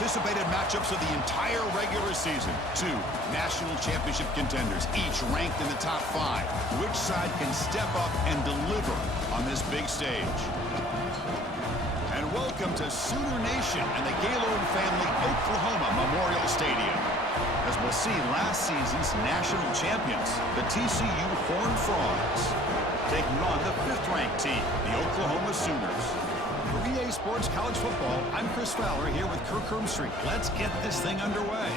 anticipated matchups of the entire regular season. Two national championship contenders, each ranked in the top 5. Which side can step up and deliver on this big stage? And welcome to Sooner Nation and the Gaylord Family Oklahoma Memorial Stadium. As we'll see, last season's national champions, the TCU Horned Frogs, taking on the 5th-ranked team, the Oklahoma Sooners. For EA Sports College Football, I'm Chris Fowler here with Kirk Hermstreet. Let's get this thing underway.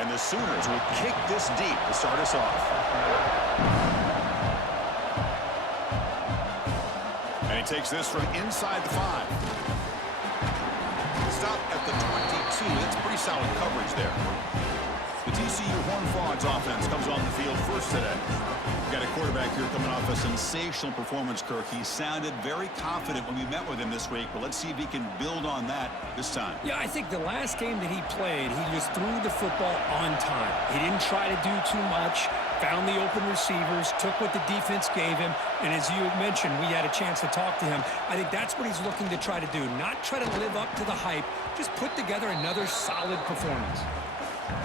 And the Sooners will kick this deep to start us off. And he takes this from inside the 5. Stop at the 22. That's pretty solid coverage there. The TCU Horned Frogs offense comes on the field first today. We've got a quarterback here coming off a sensational performance, Kirk. He sounded very confident when we met with him this week, but let's see if he can build on that this time. Yeah, I think the last game that he played, he just threw the football on time. He didn't try to do too much, found the open receivers, took what the defense gave him, and as you mentioned, we had a chance to talk to him. I think that's what he's looking to try to do, not try to live up to the hype, just put together another solid performance.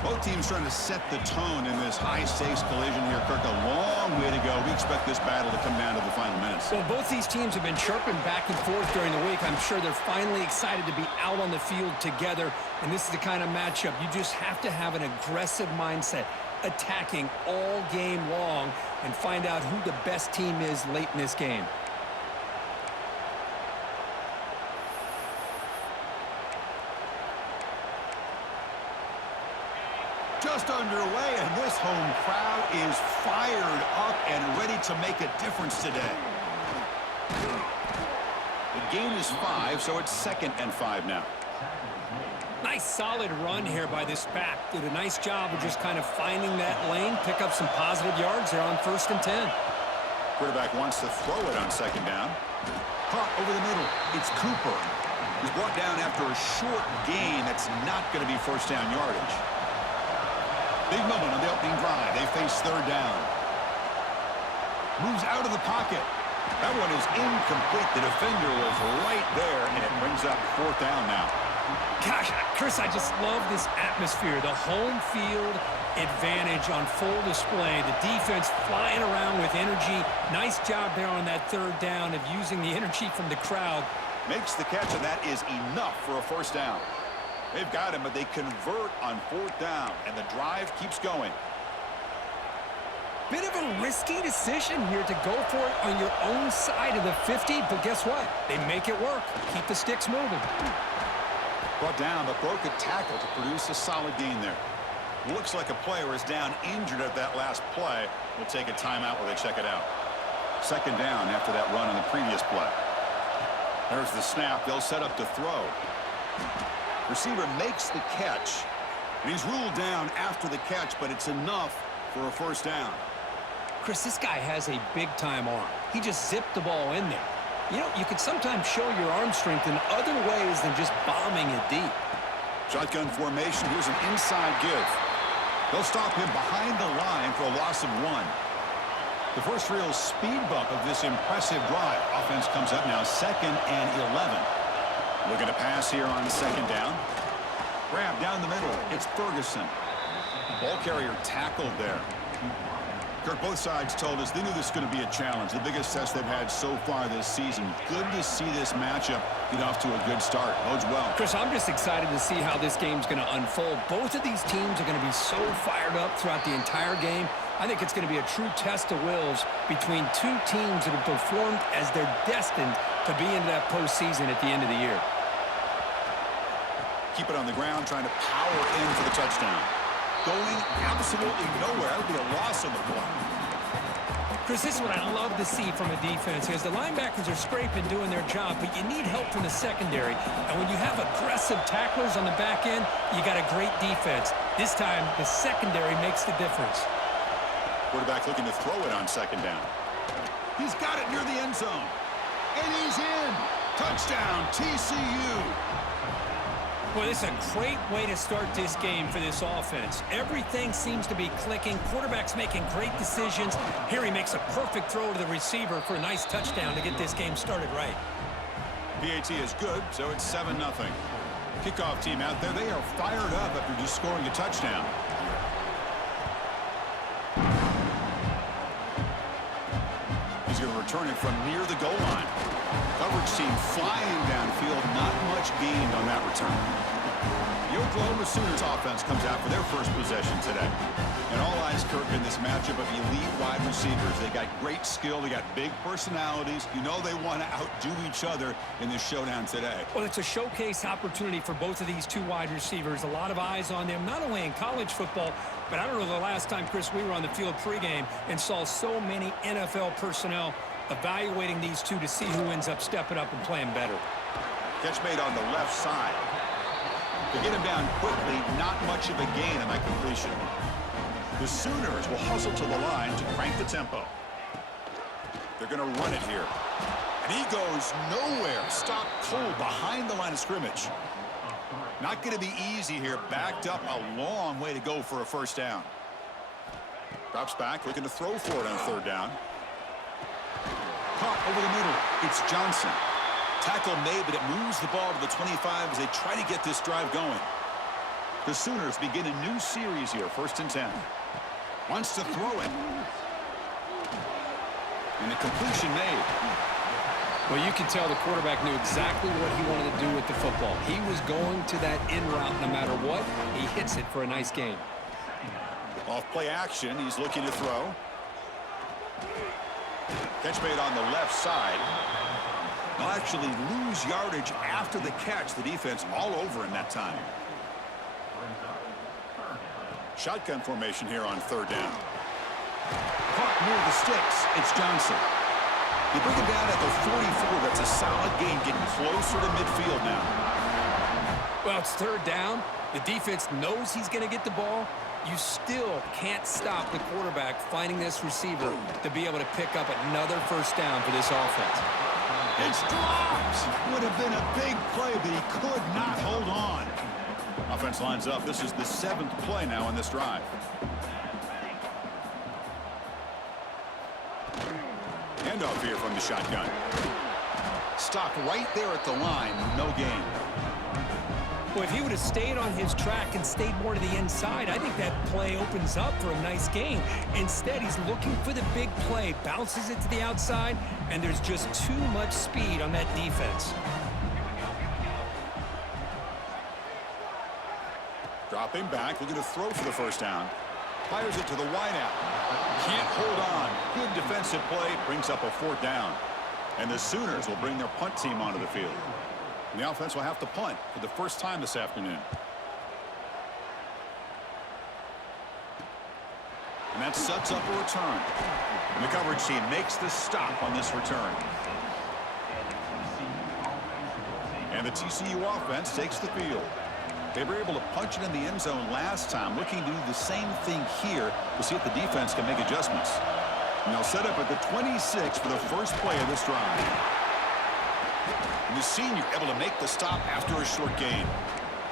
Both teams trying to set the tone in this high-stakes collision here, Kirk. A long way to go. We expect this battle to come down to the final minutes. Well, both these teams have been chirping back and forth during the week. I'm sure they're finally excited to be out on the field together, and this is the kind of matchup you just have to have an aggressive mindset, attacking all game long, and find out who the best team is late in this game. Just underway, and this home crowd is fired up and ready to make a difference today. The gain is 5, so it's 2nd and 5 now. Nice solid run here by this back. Did a nice job of just kind of finding that lane, pick up some positive yards there on 1st and 10. Quarterback wants to throw it on 2nd down. Caught over the middle. It's Cooper. He's brought down after a short gain. That's not going to be 1st down yardage. Big moment on the opening drive. They face 3rd down. Moves out of the pocket. That one is incomplete. The defender was right there, and it brings up 4th down now. Gosh, Chris, I just love this atmosphere. The home field advantage on full display. The defense flying around with energy. Nice job there on that 3rd down of using the energy from the crowd. Makes the catch, and that is enough for a 1st down. They've got him, but they convert on 4th down, and the drive keeps going. Bit of a risky decision here to go for it on your own side of the 50, but guess what? They make it work. Keep the sticks moving. Brought down, but broke a tackle to produce a solid gain there. Looks like a player is down injured at that last play. We'll take a timeout while they check it out. 2nd down after that run on the previous play. There's the snap. They'll set up to throw. Receiver makes the catch, and he's ruled down after the catch, but it's enough for a 1st down. Chris, this guy has a big-time arm. He just zipped the ball in there. You know, you can sometimes show your arm strength in other ways than just bombing it deep. Shotgun formation. Here's an inside give. They'll stop him behind the line for a loss of 1. The first real speed bump of this impressive drive. Offense comes up now 2nd and 11. Looking to pass here on 2nd down. Grab down the middle. It's Ferguson. Ball carrier tackled there. Kirk, both sides told us they knew this was going to be a challenge. The biggest test they've had so far this season. Good to see this matchup get off to a good start. Bodes well. Chris, I'm just excited to see how this game's going to unfold. Both of these teams are going to be so fired up throughout the entire game. I think it's going to be a true test of wills between two teams that have performed as they're destined to be into that postseason at the end of the year. Keep it on the ground, trying to power in for the touchdown. Going absolutely nowhere. That would be a loss on the play. Chris, this is what I love to see from a defense is the linebackers are scraping, doing their job, but you need help from the secondary. And when you have aggressive tacklers on the back end, you got a great defense. This time, the secondary makes the difference. Quarterback looking to throw it on second down. He's got it near the end zone. And he's in. Touchdown, TCU. Well, this is a great way to start this game for this offense. Everything seems to be clicking. Quarterback's making great decisions. Here he makes a perfect throw to the receiver for a nice touchdown to get this game started right. PAT is good, so it's 7-0. Kickoff team out there, they are fired up after just scoring a touchdown. He's going to return it from near the goal line. Coverage team flying downfield, not much gained on that return. The Oklahoma Sooners offense comes out for their first possession today. And all eyes, Kirk, in this matchup of elite wide receivers. They got great skill. They got big personalities. You know they want to outdo each other in this showdown today. Well, it's a showcase opportunity for both of these two wide receivers. A lot of eyes on them, not only in college football, but I don't know the last time, Chris, we were on the field pregame and saw so many NFL personnel evaluating these two to see who ends up stepping up and playing better. Catch made on the left side. To get him down quickly, not much of a gain on that completion. The Sooners will hustle to the line to crank the tempo. They're going to run it here. And he goes nowhere. Stopped cold behind the line of scrimmage. Not going to be easy here. Backed up a long way to go for a first down. Drops back, looking to throw for it on third down. Caught over the middle. It's Johnson. Tackle made, but it moves the ball to the 25 as they try to get this drive going. The Sooners begin a new series here, 1st and 10. Wants to throw it. And the completion made. Well, you can tell the quarterback knew exactly what he wanted to do with the football. He was going to that in route no matter what. He hits it for a nice gain. Off play action, he's looking to throw. Catch made on the left side. They'll actually lose yardage after the catch. The defense all over him that time. Shotgun formation here on third down. Caught near the sticks. It's Johnson. You bring him down at the 44. That's a solid gain, getting closer to midfield now. Well, it's third down. The defense knows he's going to get the ball. You still can't stop the quarterback finding this receiver to be able to pick up another first down for this offense. It's dropped. Would have been a big play, but he could not hold on. Offense lines up. This is the 7th play now on this drive. Handoff here from the shotgun. Stopped right there at the line. No gain. Well, if he would have stayed on his track and stayed more to the inside, I think that play opens up for a nice gain. Instead, he's looking for the big play, bounces it to the outside, and there's just too much speed on that defense. Dropping back, looking to throw for the first down. Fires it to the wideout. Can't hold on. Good defensive play, brings up a 4th down. And the Sooners will bring their punt team onto the field. And the offense will have to punt for the first time this afternoon. And that sets up a return. And the coverage team makes the stop on this return. And the TCU offense takes the field. They were able to punch it in the end zone last time, looking to do the same thing here to see if the defense can make adjustments. And they'll set up at the 26 for the first play of this drive. And the senior able to make the stop after a short gain.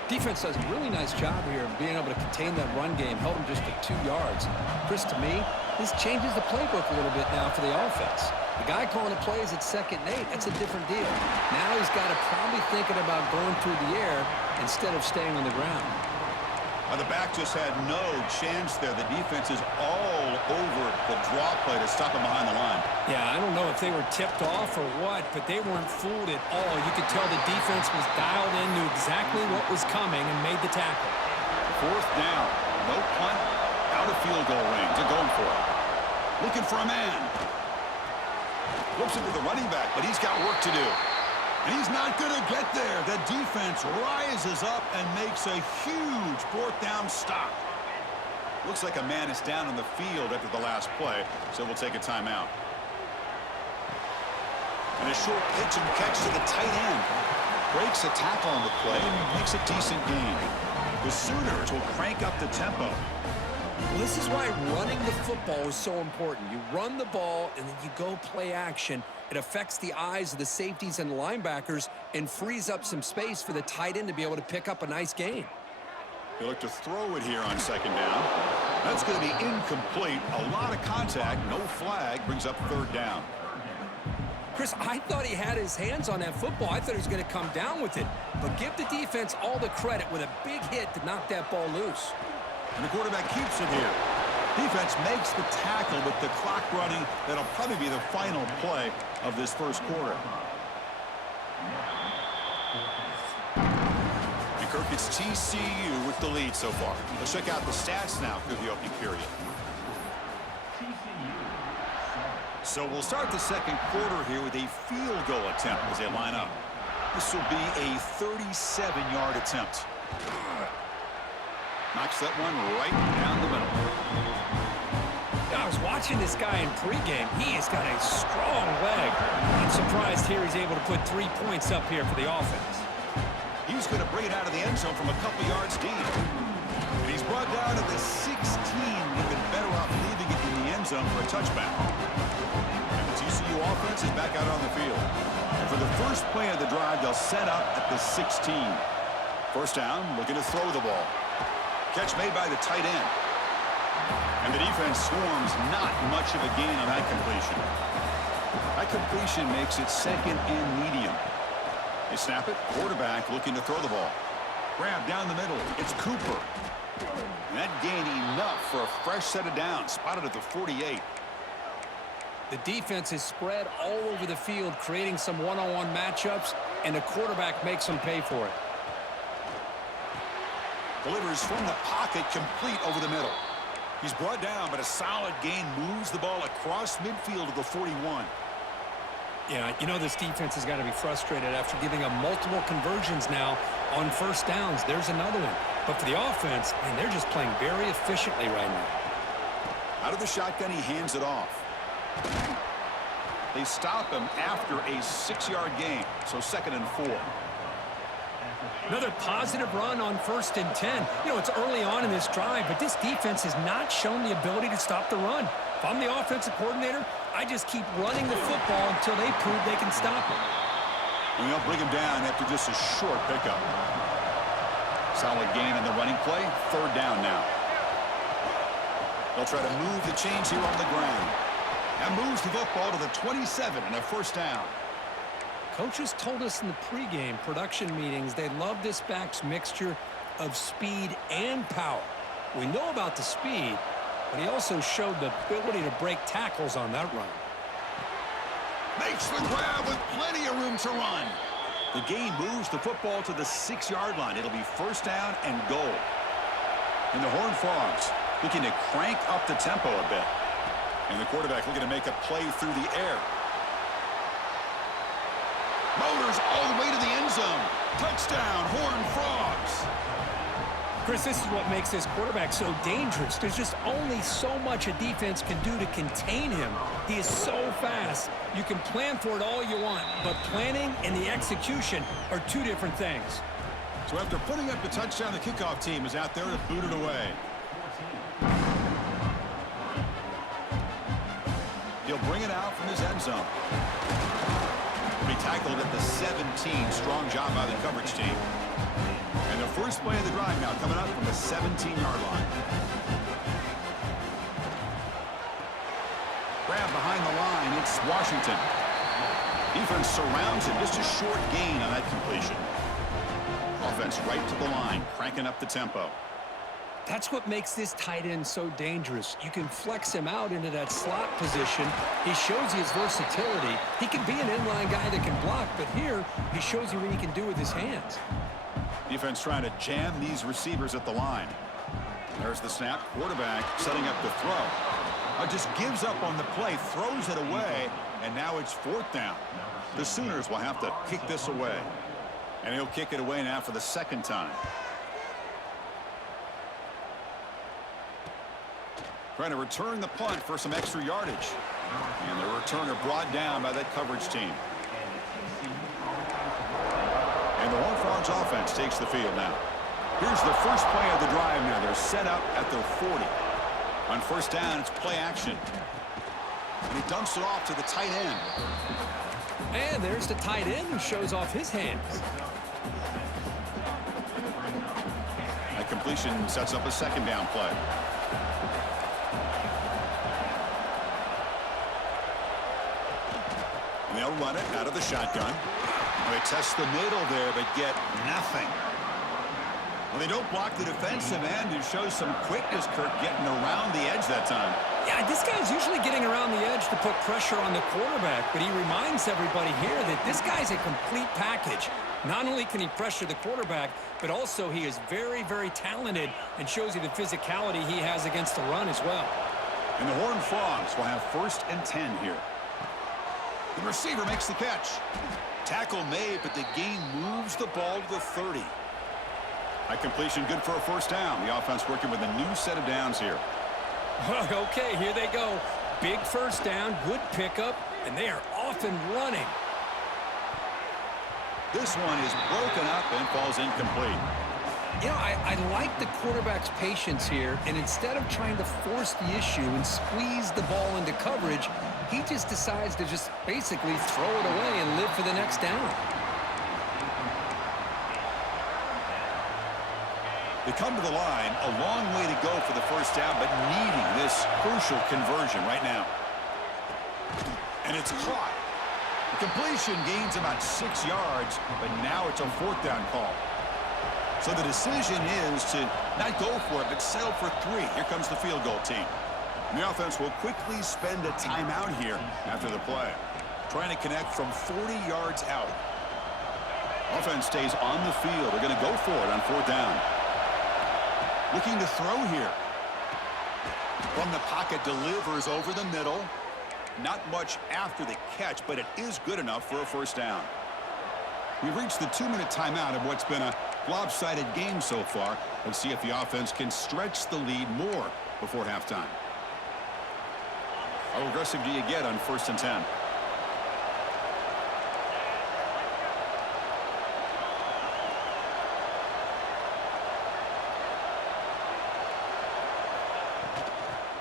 Defense does a really nice job here of being able to contain that run game, held him just at 2 yards. Chris, to me, this changes the playbook a little bit now for the offense. The guy calling the plays at 2nd and 8, that's a different deal. Now he's got to probably thinking about going through the air instead of staying on the ground. The back just had no chance there. The defense is all over the draw play to stop him behind the line. Yeah, I don't know if they were tipped off or what, but they weren't fooled at all. You could tell the defense was dialed in, knew exactly what was coming, and made the tackle. 4th down. No punt. Out of field goal range. They're going for it. Looking for a man. Flips it to the running back, but he's got work to do. And he's not going to get there. The defense rises up and makes a huge 4th down stop. Looks like a man is down on the field after the last play, so we'll take a timeout. And a short pitch and catch to the tight end. Breaks a tackle on the play and makes a decent gain. The Sooners will crank up the tempo. Well, this is why running the football is so important. You run the ball, and then you go play action. It affects the eyes of the safeties and linebackers and frees up some space for the tight end to be able to pick up a nice gain. They look to throw it here on second down. That's going to be incomplete. A lot of contact, no flag, brings up third down. Chris, I thought he had his hands on that football. I thought he was going to come down with it. But give the defense all the credit with a big hit to knock that ball loose. And the quarterback keeps it here. Defense makes the tackle with the clock running. That'll probably be the final play of this first quarter. And Kirk, it's TCU with the lead so far. Let's check out the stats now through the opening period. So we'll start the second quarter here with a field goal attempt as they line up. This will be a 37-yard attempt. Knocks that one right down the middle. I was watching this guy in pregame. He has got a strong leg. I'm surprised here he's able to put 3 points up here for the offense. He's going to bring it out of the end zone from a couple yards deep. And he's brought down to the 16. Would have been better off leaving it in the end zone for a touchback. And the TCU offense is back out on the field. And for the first play of the drive, they'll set up at the 16. First down, looking to throw the ball. Catch made by the tight end. And the defense swarms not much of a gain on that completion. That completion makes it second and medium. They snap it. Quarterback looking to throw the ball. Grab down the middle. It's Cooper. And that gain enough for a fresh set of downs. Spotted at the 48. The defense is spread all over the field, creating some one-on-one matchups, and the quarterback makes them pay for it. Delivers from the pocket, complete over the middle. He's brought down, but a solid gain moves the ball across midfield to the 41. Yeah, you know this defense has got to be frustrated after giving up multiple conversions now on first downs. There's another one. But for the offense, man, they're just playing very efficiently right now. Out of the shotgun, he hands it off. They stop him after a 6-yard gain, so second and 4. Another positive run on 1st and 10. You know, it's early on in this drive, but this defense has not shown the ability to stop the run. If I'm the offensive coordinator, I just keep running the football until they prove they can stop it. And they'll bring him down after just a short pickup. Solid gain on the running play. Third down now. They'll try to move the chains here on the ground. That moves the football to the 27 and a first down. Coaches told us in the pregame production meetings they love this back's mixture of speed and power. We know about the speed, but he also showed the ability to break tackles on that run. Makes the grab with plenty of room to run. The gain moves the football to the 6-yard line. It'll be first down and goal. And the Horned Frogs looking to crank up the tempo a bit. And the quarterback looking to make a play through the air. Motors all the way to the end zone. Touchdown, Horned Frogs. Chris, this is what makes this quarterback so dangerous. There's just only so much a defense can do to contain him. He is so fast. You can plan for it all you want, but planning and the execution are two different things. So after putting up the touchdown, the kickoff team is out there to boot it away. He'll bring it out from his end zone. He'll be tackled at the 17. Strong job by the coverage team. And the first play of the drive now coming up from the 17-yard line. Grab behind the line. It's Washington. Defense surrounds him. Just a short gain on that completion. Offense right to the line, cranking up the tempo. That's what makes this tight end so dangerous. You can flex him out into that slot position. He shows you his versatility. He can be an inline guy that can block, but here he shows you what he can do with his hands. Defense trying to jam these receivers at the line. There's the snap. Quarterback setting up the throw. Just gives up on the play, throws it away, and now it's fourth down. The Sooners will have to kick this away. And he'll kick it away now for the second time. Trying to return the punt for some extra yardage. And the returner brought down by that coverage team. And the Horned Frogs offense takes the field now. Here's the first play of the drive now. They're set up at their 40. On first down, it's play action. And he dumps it off to the tight end. And there's the tight end who shows off his hands. That completion sets up a second down play. And they'll run it out of the shotgun. They test the middle there, but get nothing. Well, they don't block the defensive end, who shows some quickness, Kirk, getting around the edge that time. Yeah, this guy's usually getting around the edge to put pressure on the quarterback, but he reminds everybody here that this guy's a complete package. Not only can he pressure the quarterback, but also he is very, very talented and shows you the physicality he has against the run as well. And the Horned Frogs will have 1st and 10 here. The receiver makes the catch. Tackle made, but the gain moves the ball to the 30. That completion good for a first down. The offense working with a new set of downs here. Okay, here they go. Big first down, good pickup, and they are off and running. This one is broken up and falls incomplete. You know, I like the quarterback's patience here, and instead of trying to force the issue and squeeze the ball into coverage, he just decides to just basically throw it away and live for the next down. They come to the line, a long way to go for the first down, but needing this crucial conversion right now. And it's caught. The completion gains about 6 yards, but now it's a 4th down call. So the decision is to not go for it, but settle for 3. Here comes the field goal team. And the offense will quickly spend a timeout here after the play, trying to connect from 40 yards out. Offense stays on the field. They're going to go for it on 4th down. Looking to throw here. From the pocket, delivers over the middle. Not much after the catch, but it is good enough for a first down. We've reached the 2-minute timeout of what's been a lopsided game so far. Let's see if the offense can stretch the lead more before halftime. How aggressive do you get on 1st and 10?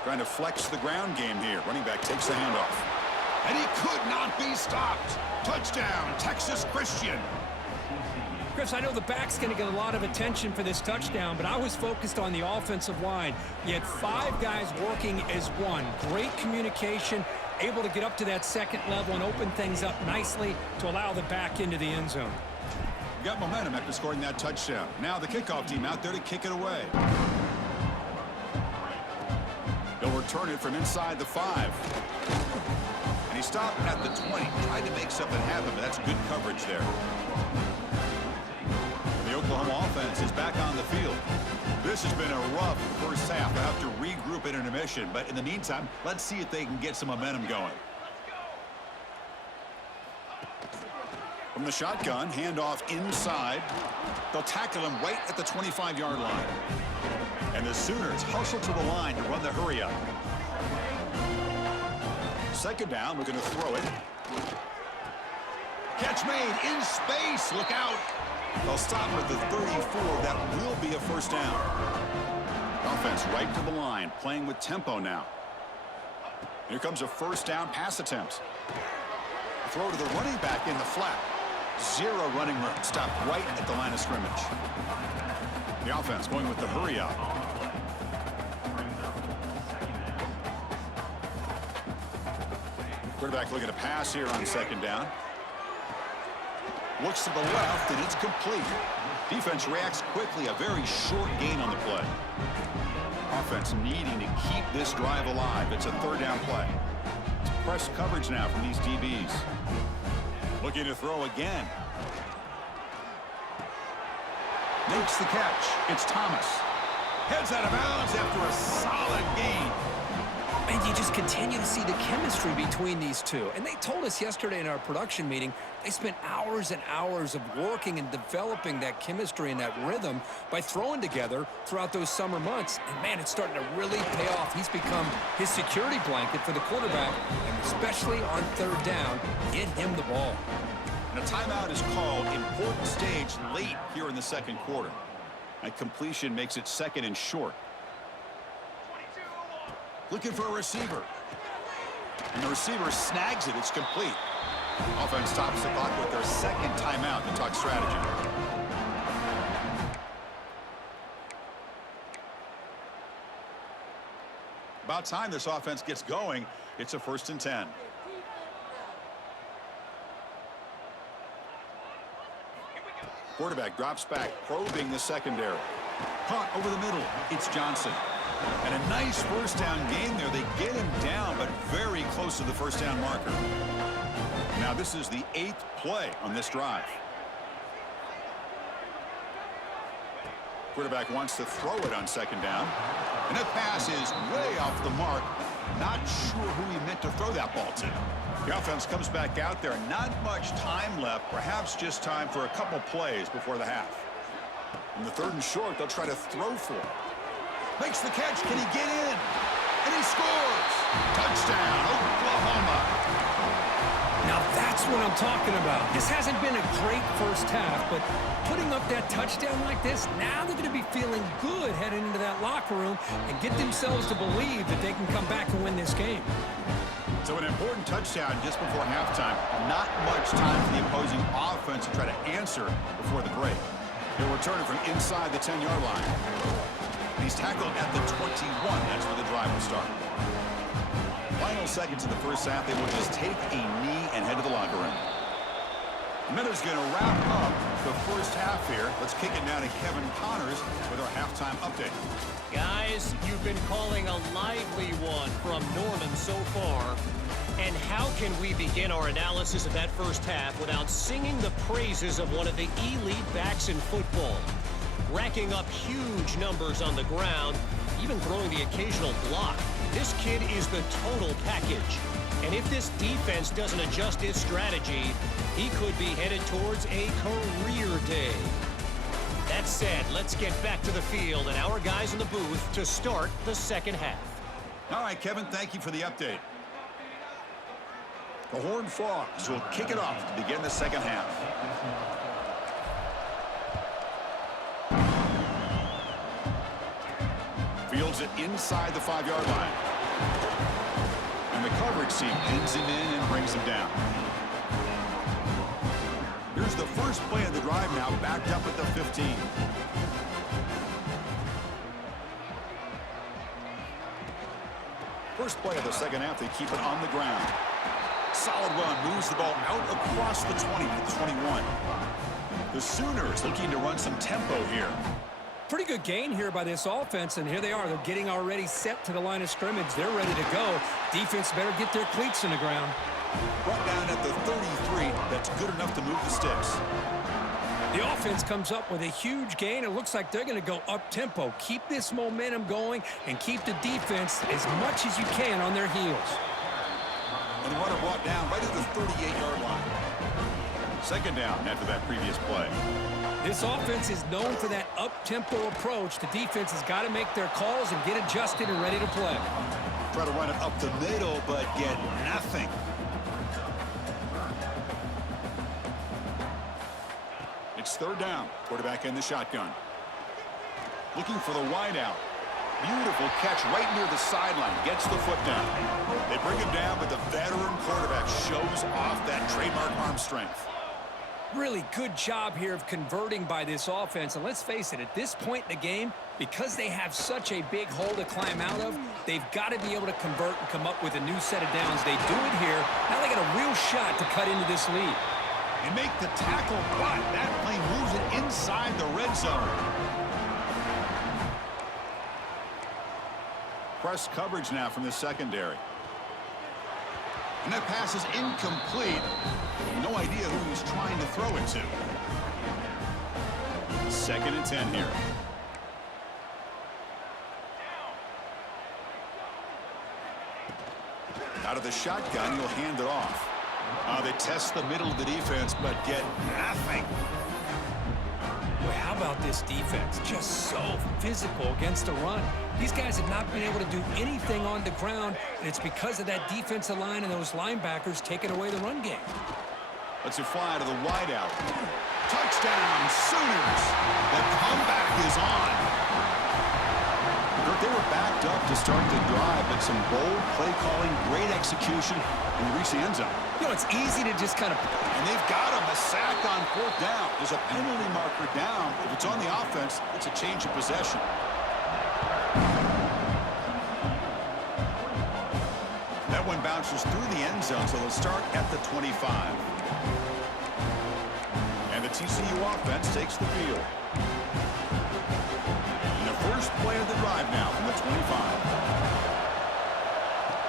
Trying to flex the ground game here. Running back takes the handoff. And he could not be stopped. Touchdown, Texas Christian. Chris, I know the back's going to get a lot of attention for this touchdown, but I was focused on the offensive line. You had 5 guys working as one. Great communication, able to get up to that second level and open things up nicely to allow the back into the end zone. Got momentum after scoring that touchdown. Now the kickoff team out there to kick it away. He'll return it from inside the 5. And he stopped at the 20. Tried to make something happen, but that's good coverage there. The Oklahoma offense is back on the field. This has been a rough first half. They'll have to regroup at intermission, but in the meantime, let's see if they can get some momentum going. From the shotgun, handoff inside. They'll tackle him right at the 25-yard line. And the Sooners hustle to the line to run the hurry up. Second down, we're going to throw it. Catch made in space. Look out. They'll stop with the 34. That will be a first down. Offense right to the line, playing with tempo now. Here comes a first down pass attempt. Throw to the running back in the flat. 0 running room. Stopped right at the line of scrimmage. The offense going with the hurry up. Quarterback looking to pass here on second down. Looks to the left, and it's complete. Defense reacts quickly. A very short gain on the play. Offense needing to keep this drive alive. It's a 3rd down play. It's press coverage now from these DBs. Looking to throw again. Makes the catch. It's Thomas. Heads out of bounds after a solid gain. And you just continue to see the chemistry between these two. And they told us yesterday in our production meeting, they spent hours and hours of working and developing that chemistry and that rhythm by throwing together throughout those summer months. And, man, it's starting to really pay off. He's become his security blanket for the quarterback, and especially on 3rd down, get him the ball. And a timeout is called. Important stage late here in the second quarter. That completion makes it 2nd and short. Looking for a receiver. And the receiver snags it. It's complete. Offense stops the clock with their second timeout to talk strategy. About time this offense gets going. It's a 1st and 10. Quarterback drops back, probing the secondary. Punt over the middle. It's Johnson. And a nice first down game there. They get him down, but very close to the first down marker. Now this is the 8th play on this drive. Quarterback wants to throw it on 2nd down. And that pass is way off the mark. Not sure who he meant to throw that ball to. The offense comes back out there. Not much time left. Perhaps just time for a couple plays before the half. In the 3rd and short, they'll try to throw for it. Makes the catch. Can he get in? And he scores. Touchdown, Oklahoma. Now that's what I'm talking about. This hasn't been a great first half, but putting up that touchdown like this, now they're going to be feeling good heading into that locker room and get themselves to believe that they can come back and win this game. So an important touchdown just before halftime. Not much time for the opposing offense to try to answer before the break. He'll return it from inside the 10-yard line. He's tackled at the 21. That's where the drive will start. Final seconds of the first half, they will just take a knee and head to the locker room. Miller's going to wrap up the first half here. Let's kick it now to Kevin Connors with our halftime update. Guys, you've been calling a lively one from Norman so far. And how can we begin our analysis of that first half without singing the praises of one of the elite backs in football? Racking up huge numbers on the ground, even throwing the occasional block. This kid is the total package. And if this defense doesn't adjust its strategy, he could be headed towards a career day. That said, let's get back to the field and our guys in the booth to start the second half. All right, Kevin, thank you for the update. The Horned Frogs will kick it off to begin the second half. Fields it inside the 5-yard line. And the coverage team pins him in and brings him down. Here's the first play of the drive now, backed up at the 15. First play of the second half, they keep it on the ground. Solid run, moves the ball out across the 20 to the 21. The Sooners looking to run some tempo here. Pretty good gain here by this offense, and here they are. They're getting already set to the line of scrimmage. They're ready to go. Defense better get their cleats in the ground. Brought down at the 33. That's good enough to move the sticks. The offense comes up with a huge gain. It looks like they're going to go up-tempo. Keep this momentum going and keep the defense as much as you can on their heels. And the runner brought down right at the 38-yard line. Second down after that previous play. This offense is known for that up-tempo approach. The defense has got to make their calls and get adjusted and ready to play. Try to run it up the middle, but get nothing. It's third down. Quarterback in the shotgun. Looking for the wideout. Beautiful catch right near the sideline. Gets the foot down. They bring him down, but the veteran quarterback shows off that trademark arm strength. Really good job here of converting by this offense. And let's face it, at this point in the game, because they have such a big hole to climb out of, they've got to be able to convert and come up with a new set of downs. They do it here. Now they got a real shot to cut into this lead. And make the tackle, but that play moves it inside the red zone. Press coverage now from the secondary. And that pass is incomplete. No idea who he's trying to throw it to. 2nd and 10 here. Out of the shotgun, he'll hand it off. They test the middle of the defense, but get nothing. Boy, how about this defense? Just so physical against the run. These guys have not been able to do anything on the ground, and it's because of that defensive line and those linebackers taking away the run game. Let's fly to the wideout. Touchdown, Sooners. The comeback is on. But they were backed up to start the drive, but some bold play calling, great execution, and reach the end zone. You know, it's easy to just kind of... And they've got him, a sack on 4th down. There's a penalty marker down. If it's on the offense, it's a change of possession. That one bounces through the end zone, so they'll start at the 25. And the TCU offense takes the field. And the first play of the drive now from the 25.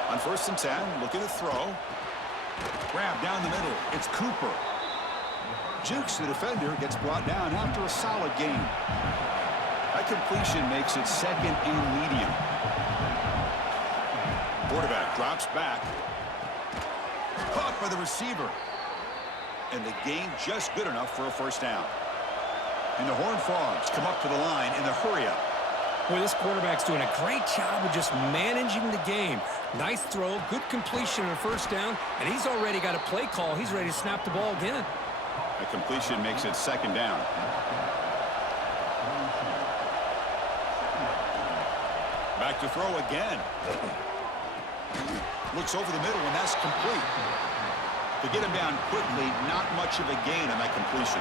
On 1st and 10, look at the throw. Grab down the middle. It's Cooper. Jukes the defender, gets brought down after a solid gain. That completion makes it 2nd and medium. Quarterback drops back. Caught by the receiver. And the gain just good enough for a 1st down. And the Horned Frogs come up to the line in the hurry-up. Boy, this quarterback's doing a great job of just managing the game. Nice throw, good completion on 1st down, and he's already got a play call. He's ready to snap the ball again. A completion makes it 2nd down. Back to throw again. Looks over the middle, and that's complete. To get him down quickly, not much of a gain on that completion.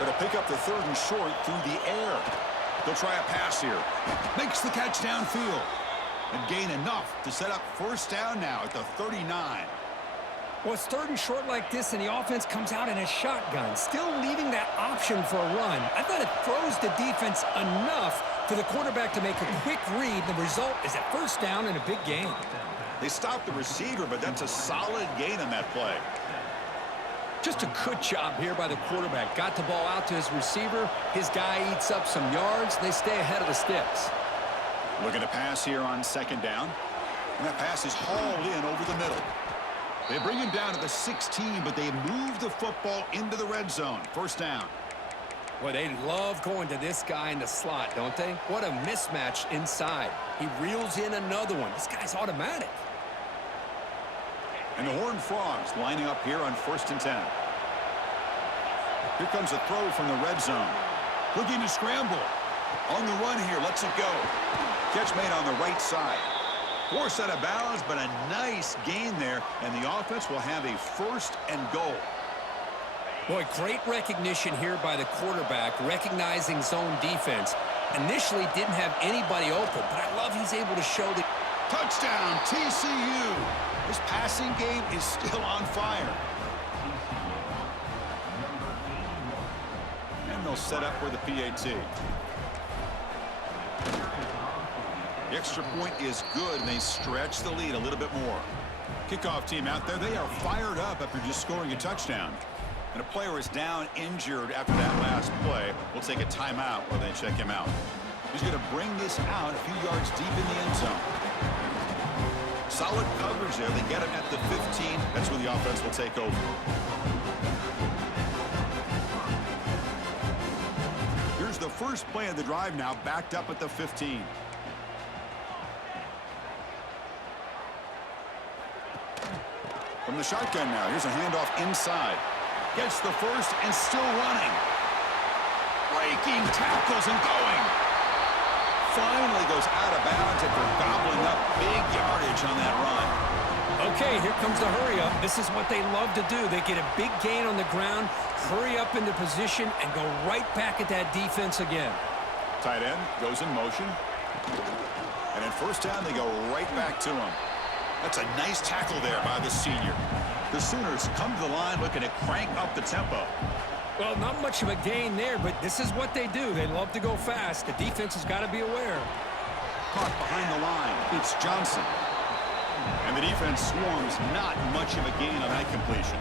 Going to pick up the 3rd and short through the air. They'll try a pass here. Makes the catch downfield. And gain enough to set up 1st down now at the 39. Well, it's 3rd and short like this, and the offense comes out in a shotgun, still leaving that option for a run. I thought it throws the defense enough for the quarterback to make a quick read. The result is a 1st down and a big gain. They stopped the receiver, but that's a solid gain on that play. Just a good job here by the quarterback. Got the ball out to his receiver. His guy eats up some yards. They stay ahead of the sticks. Looking to pass here on 2nd down. And that pass is hauled in over the middle. They bring him down to the 16, but they move the football into the red zone. 1st down. Well, they love going to this guy in the slot, don't they? What a mismatch inside. He reels in another one. This guy's automatic. And the Horned Frogs lining up here on 1st and 10. Here comes a throw from the red zone. Looking to scramble. On the run here, lets it go. Catch made on the right side. Forced out of bounds, but a nice gain there, and the offense will have a 1st and goal. Boy, great recognition here by the quarterback, recognizing zone defense. Initially didn't have anybody open, but I love he's able to show the... Touchdown, TCU! This passing game is still on fire. And they'll set up for the PAT. The extra point is good, and they stretch the lead a little bit more. Kickoff team out there, they are fired up after just scoring a touchdown. And a player is down injured after that last play. We'll take a timeout while they check him out. He's going to bring this out a few yards deep in the end zone. Solid coverage there. They get him at the 15. That's where the offense will take over. Here's the first play of the drive now, backed up at the 15. From the shotgun now, here's a handoff inside. Gets the first and still running. Breaking tackles and going. Finally goes out of bounds after gobbling up big yardage on that run. Okay, here comes the hurry up. This is what they love to do. They get a big gain on the ground, hurry up into position, and go right back at that defense again. Tight end goes in motion. And in 1st down, they go right back to him. That's a nice tackle there by the senior. The Sooners come to the line looking to crank up the tempo. Well, not much of a gain there, but this is what they do. They love to go fast. The defense has got to be aware. Caught behind the line. It's Johnson. And the defense swarms. Not much of a gain on that completion.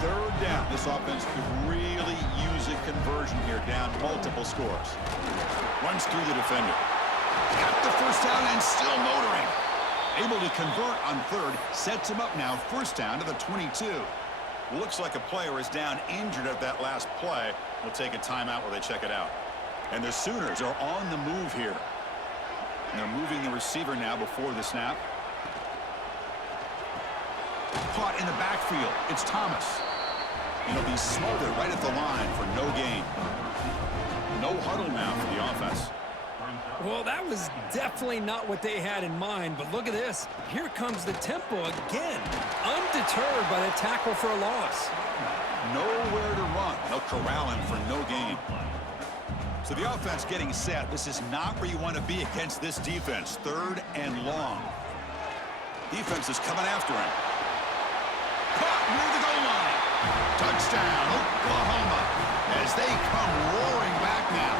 3rd down. This offense could really use a conversion here, down multiple scores. Runs through the defender. Got the 1st down and still motoring. Able to convert on 3rd. Sets him up now. 1st down to the 22. Looks like a player is down injured at that last play. We'll take a timeout while they check it out. And the Sooners are on the move here. And they're moving the receiver now before the snap. Caught in the backfield. It's Thomas. And he'll be smothered right at the line for no gain. No huddle now for the offense. Well, that was definitely not what they had in mind, but look at this. Here comes the tempo again, undeterred by the tackle for a loss. Nowhere to run. They'll corral him for no gain. So the offense getting set. This is not where you want to be against this defense. 3rd and long. Defense is coming after him. Caught near the goal line. Touchdown, Oklahoma, as they come roaring back now.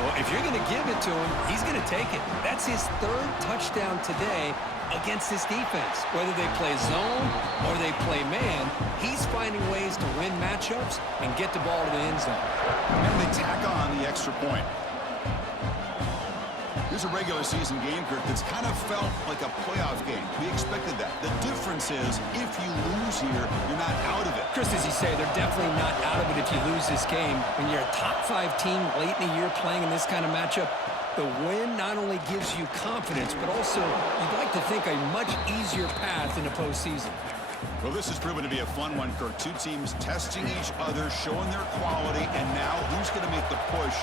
Well, if you're going to give it to him, he's going to take it. That's his 3rd touchdown today against this defense. Whether they play zone or they play man, he's finding ways to win matchups and get the ball to the end zone. And they tack on the extra point. Here's a regular season game, Kirk, that's kind of felt like a playoff game. We expected that. The difference is, if you lose here, you're not out of it. Chris, as you say, they're definitely not out of it if you lose this game. When you're a top-5 team late in the year playing in this kind of matchup, the win not only gives you confidence, but also you'd like to think a much easier path in the postseason. Well, this has proven to be a fun one, Kirk. 2 teams testing each other, showing their quality, and now who's going to make the push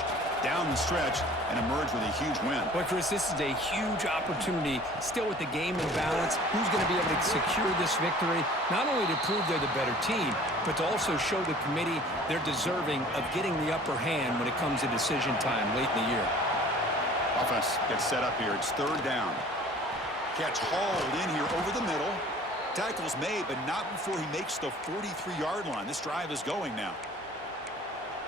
down the stretch and emerge with a huge win. Well, Chris, this is a huge opportunity, still with the game in balance. Who's going to be able to secure this victory, not only to prove they're the better team, but to also show the committee they're deserving of getting the upper hand when it comes to decision time late in the year. Offense gets set up here. It's 3rd down. Catch hauled in here over the middle. Tackle's made, but not before he makes the 43-yard line. This drive is going now.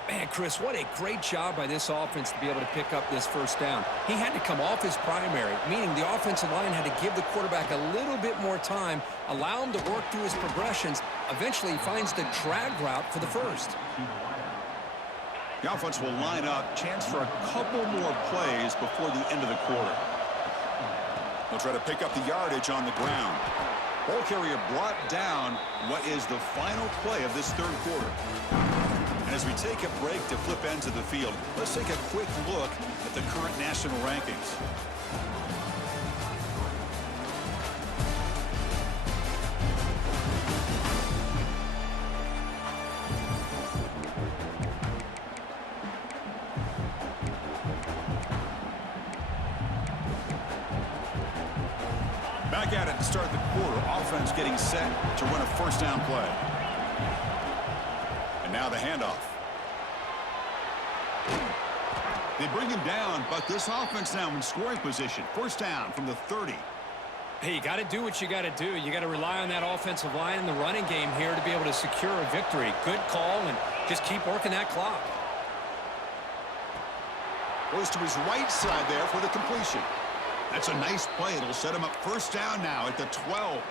Man, Chris, what a great job by this offense to be able to pick up this 1st down. He had to come off his primary, meaning the offensive line had to give the quarterback a little bit more time, allow him to work through his progressions. Eventually, he finds the drag route for the 1st. The offense will line up. Chance for a couple more plays before the end of the quarter. They'll try to pick up the yardage on the ground. Ball carrier brought down what is the final play of this 3rd quarter. And as we take a break to flip ends of the field, let's take a quick look at the current national rankings. Back at it to start the quarter. Offense getting set to run a 1st down play. And now the handoff. They bring him down, but this offense now in scoring position. 1st down from the 30. Hey, you got to do what you got to do. You got to rely on that offensive line in the running game here to be able to secure a victory. Good call, and just keep working that clock. Goes to his right side there for the completion. That's a nice play. It'll set him up 1st down now at the 12.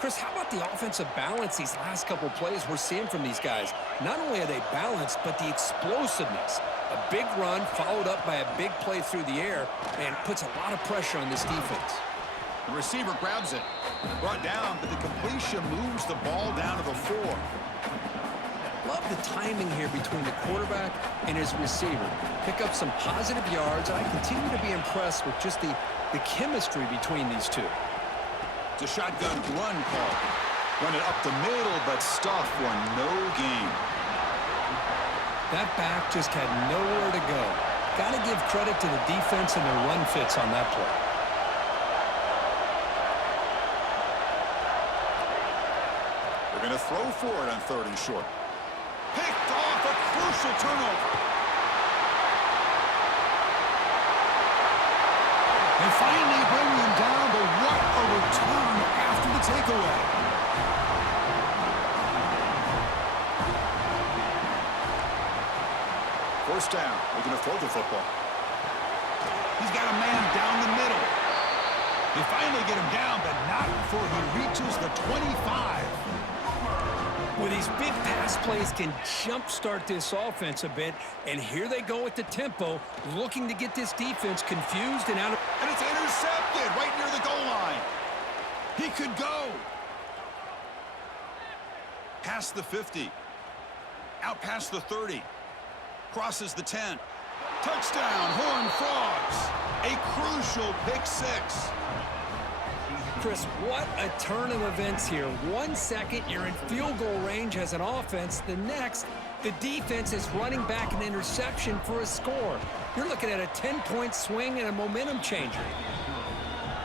Chris, how about the offensive balance these last couple plays we're seeing from these guys? Not only are they balanced, but the explosiveness. A big run followed up by a big play through the air and puts a lot of pressure on this defense. The receiver grabs it. Brought down, but the completion moves the ball down to the 4. Love the timing here between the quarterback and his receiver. Pick up some positive yards. I continue to be impressed with just the chemistry between these two. It's a shotgun run call. Run it up the middle, but stuff for no gain. That back just had nowhere to go. Got to give credit to the defense and their run fits on that play. They're going to throw for it on 3rd and short. Picked off, a crucial turnover. They finally bring him down, but what a return after the takeaway. First down. They're going to throw the football. He's got a man down the middle. They finally get him down, but not before he reaches the 25. Well, these big pass plays can jumpstart this offense a bit, and here they go at the tempo, looking to get this defense confused and out of... And it's intercepted right near the goal line. He could go. Past the 50. Out past the 30. Crosses the 10. Touchdown, Horned Frogs. A crucial pick 6. Chris, what a turn of events here. 1 second, you're in field goal range as an offense. The next, the defense is running back an interception for a score. you're looking at a 10-point swing and a momentum changer.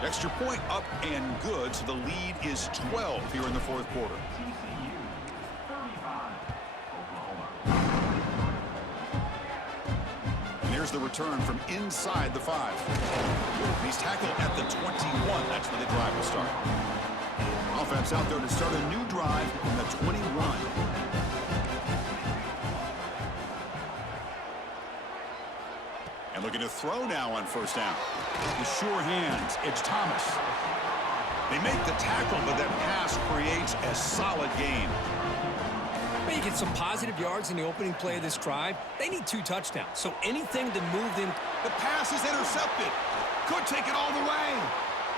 Extra point up and good, so the lead is 12 here in the fourth quarter. And here's the return from inside the 5. He's tackled at the 21. That's where the drive will start. Offense out there to start a new drive from the 21. And looking to throw now on first down. With sure hands, it's Thomas. They make the tackle, but that pass creates a solid gain. Well, you get some positive yards in the opening play of this drive. They need 2 touchdowns, so anything to move them. The pass is intercepted. Could take it all the way.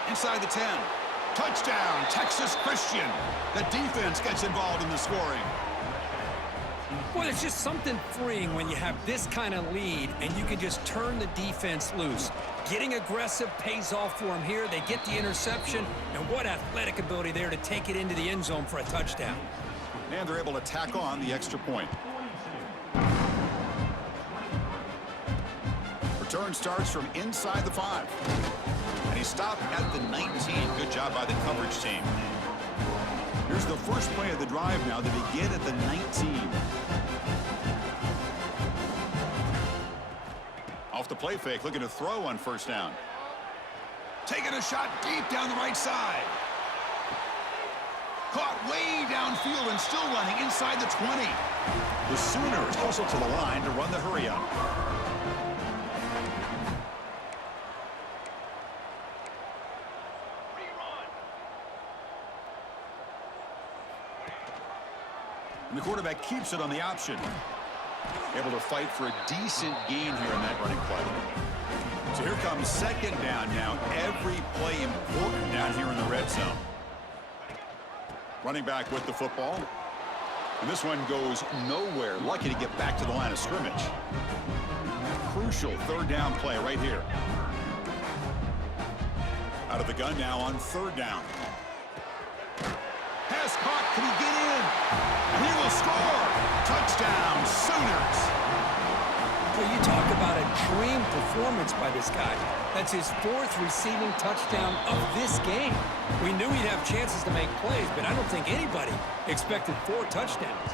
Inside the 10. Touchdown, Texas Christian. The defense gets involved in the scoring. Well, it's just something freeing when you have this kind of lead and you can just turn the defense loose. Getting aggressive pays off for them here. They get the interception, and what athletic ability there to take it into the end zone for a touchdown. And they're able to tack on the extra point. Return starts from inside the 5. And he stopped at the 19. Good job by the coverage team. Here's the first play of the drive now. They begin at the 19. Off the play fake, looking to throw on first down. Taking a shot deep down the right side. Caught way downfield and still running inside the 20. The Sooners hustle to the line to run the hurry up. And the quarterback keeps it on the option. Able to fight for a decent gain here in that running play. So here comes second down now. Every play important down here in the red zone. Running back with the football. And this one goes nowhere. Lucky to get back to the line of scrimmage. Crucial third down play right here. Out of the gun now on third down. Pass caught. Can he get in? And he will score. Touchdown, Sooners. Well, you talk about a dream performance by this guy. That's his 4th receiving touchdown of this game. We knew he'd have chances to make plays, but I don't think anybody expected 4 touchdowns.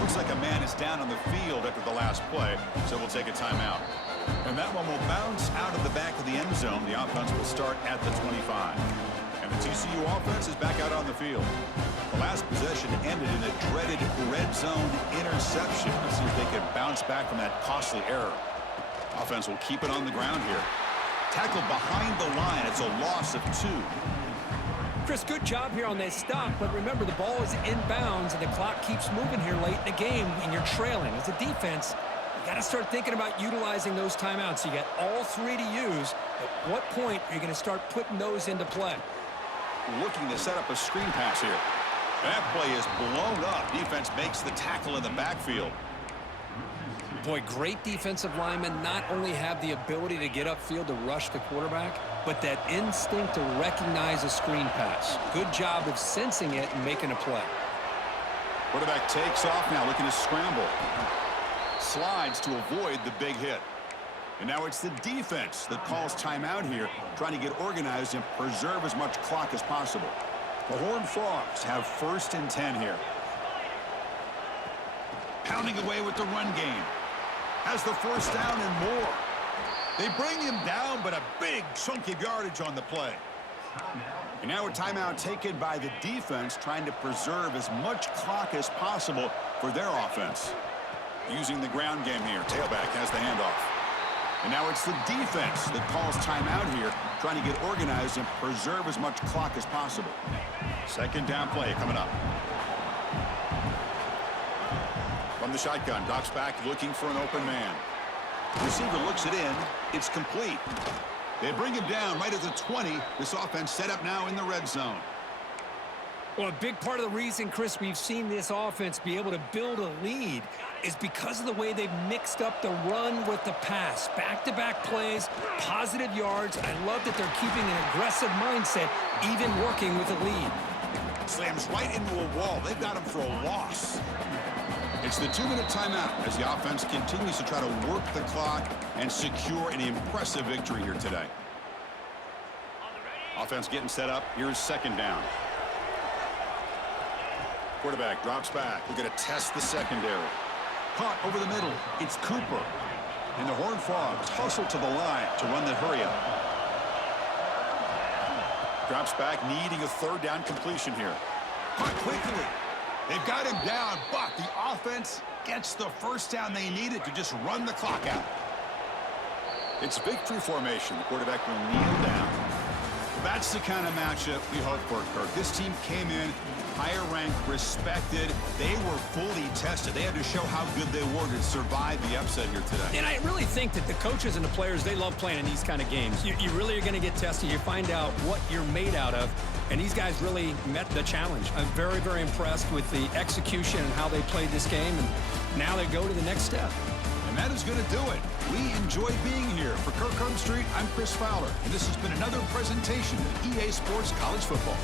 Looks like a man is down on the field after the last play, so we'll take a timeout. And that one will bounce out of the back of the end zone. The offense will start at the 25. And the TCU offense is back out on the field. The last possession ended in a dreaded red zone interception. Let's see if they can bounce back from that costly error. Offense will keep it on the ground here. Tackled behind the line. It's a loss of 2. Chris, good job here on that stop, but remember the ball is inbounds and the clock keeps moving here late in the game and you're trailing. As a defense, you got to start thinking about utilizing those timeouts. You got all 3 to use. At what point are you going to start putting those into play? Looking to set up a screen pass here. That play is blown up. Defense makes the tackle in the backfield. Boy, great defensive linemen not only have the ability to get upfield to rush the quarterback, but that instinct to recognize a screen pass. Good job of sensing it and making a play. Quarterback takes off now, looking to scramble. Slides to avoid the big hit. And now it's the defense that calls timeout here, trying to get organized and preserve as much clock as possible. The Horned Frogs have 1st and 10 here. Pounding away with the run game. Has the first down and more. They bring him down, but a big chunk of yardage on the play. And now a timeout taken by the defense, trying to preserve as much clock as possible for their offense. Using the ground game here. Tailback has the handoff. And now it's the defense that calls timeout here, trying to get organized and preserve as much clock as possible. Second down play coming up. From the shotgun, drops back looking for an open man. Receiver looks it in. It's complete. They bring him down right at the 20. This offense set up now in the red zone. Well, a big part of the reason, Chris, we've seen this offense be able to build a lead is because of the way they've mixed up the run with the pass. Back-to-back plays, positive yards. I love that they're keeping an aggressive mindset, even working with a lead. Slams right into a wall. They've got him for a loss. It's the 2-minute timeout as the offense continues to try to work the clock and secure an impressive victory here today. Offense getting set up. Here's second down. Quarterback drops back. We're going to test the secondary. Caught over the middle. It's Cooper. And the Horned Frogs hustle to the line to run the hurry-up. Drops back, needing a third down completion here. Caught quickly. They've got him down, but the offense gets the first down they needed to just run the clock out. It's victory formation. The quarterback will kneel down. That's the kind of matchup we hope for, Kirk. This team came in higher ranked, respected. They were fully tested. They had to show how good they were to survive the upset here today. And I really think that the coaches and the players, they love playing in these kind of games. You really are going to get tested. You find out what you're made out of. And these guys really met the challenge. I'm very, very impressed with the execution and how they played this game. And now they go to the next step. And that is going to do it. We enjoy being here. For Kirk Herbstreit, I'm Chris Fowler. And this has been another presentation of EA Sports College Football.